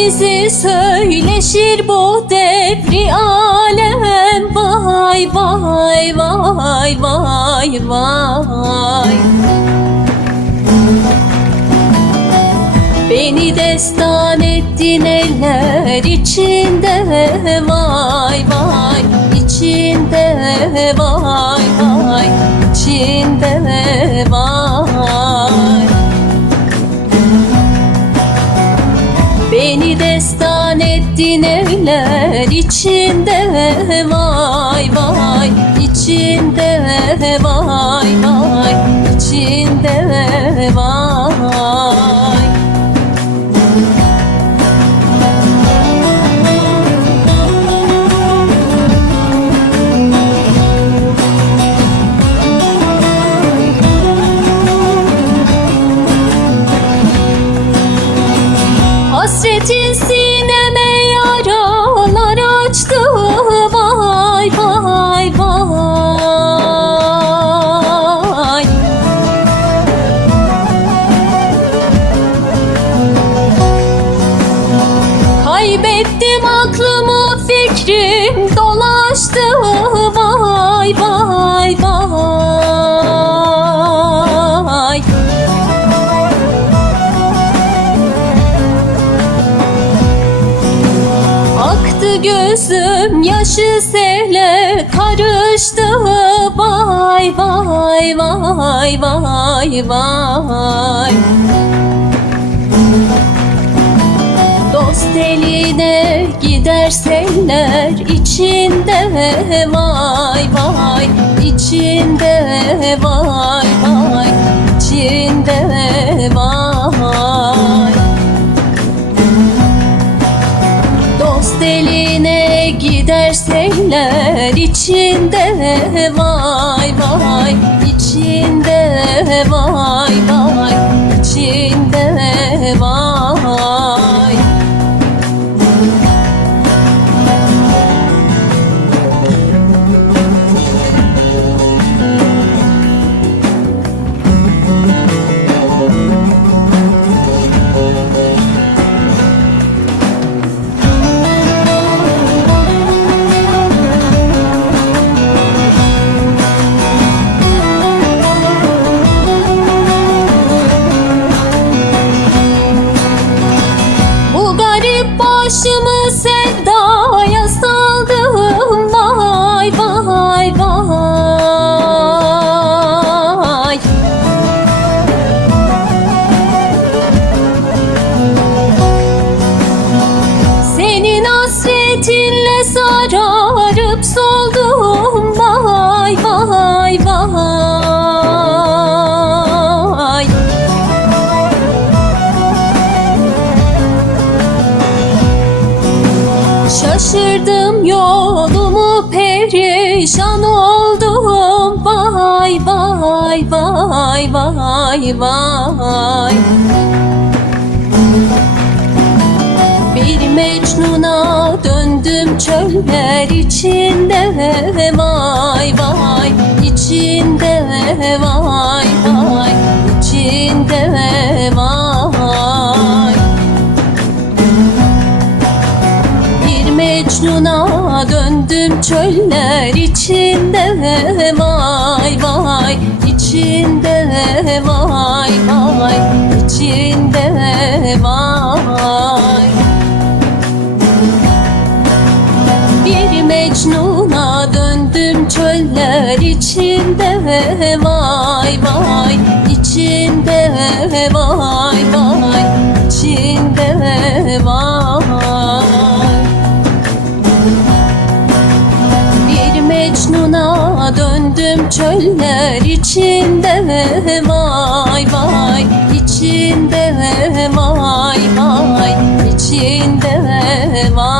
bizi söyleşir bu devri alem. Vay vay vay vay vay. Beni destan ettin eller içinde. Vay vay içinde. Vay vay içinde. Vay eller içinde vay vay. İçinde vay vay. İçinde vay. Hasretin sineme Kaybettim aklımı fikrim dolaştı. Vay vay vay. Aktı gözüm yaşı sele karıştı. Vay vay vay vay vay Dost eline giderseler içinde vay vay içinde vay vay içinde vay. Dost eline giderseler içinde vay vay içinde vay vay Şaşırdım yolumu perişan oldum. Vay vay vay vay vay. Bir Mecnun'a döndüm çöller içinde. Vay vay Mecnun'a döndüm çöller içinde. Vay vay içinde. Vay vay içinde. Vay. Bir Mecnun'a döndüm çöller içinde. Vay vay içinde. Vay vay içinde. Vay Mecnun'a döndüm çöller içinde. Vay vay içinde. Vay vay içinde. Vay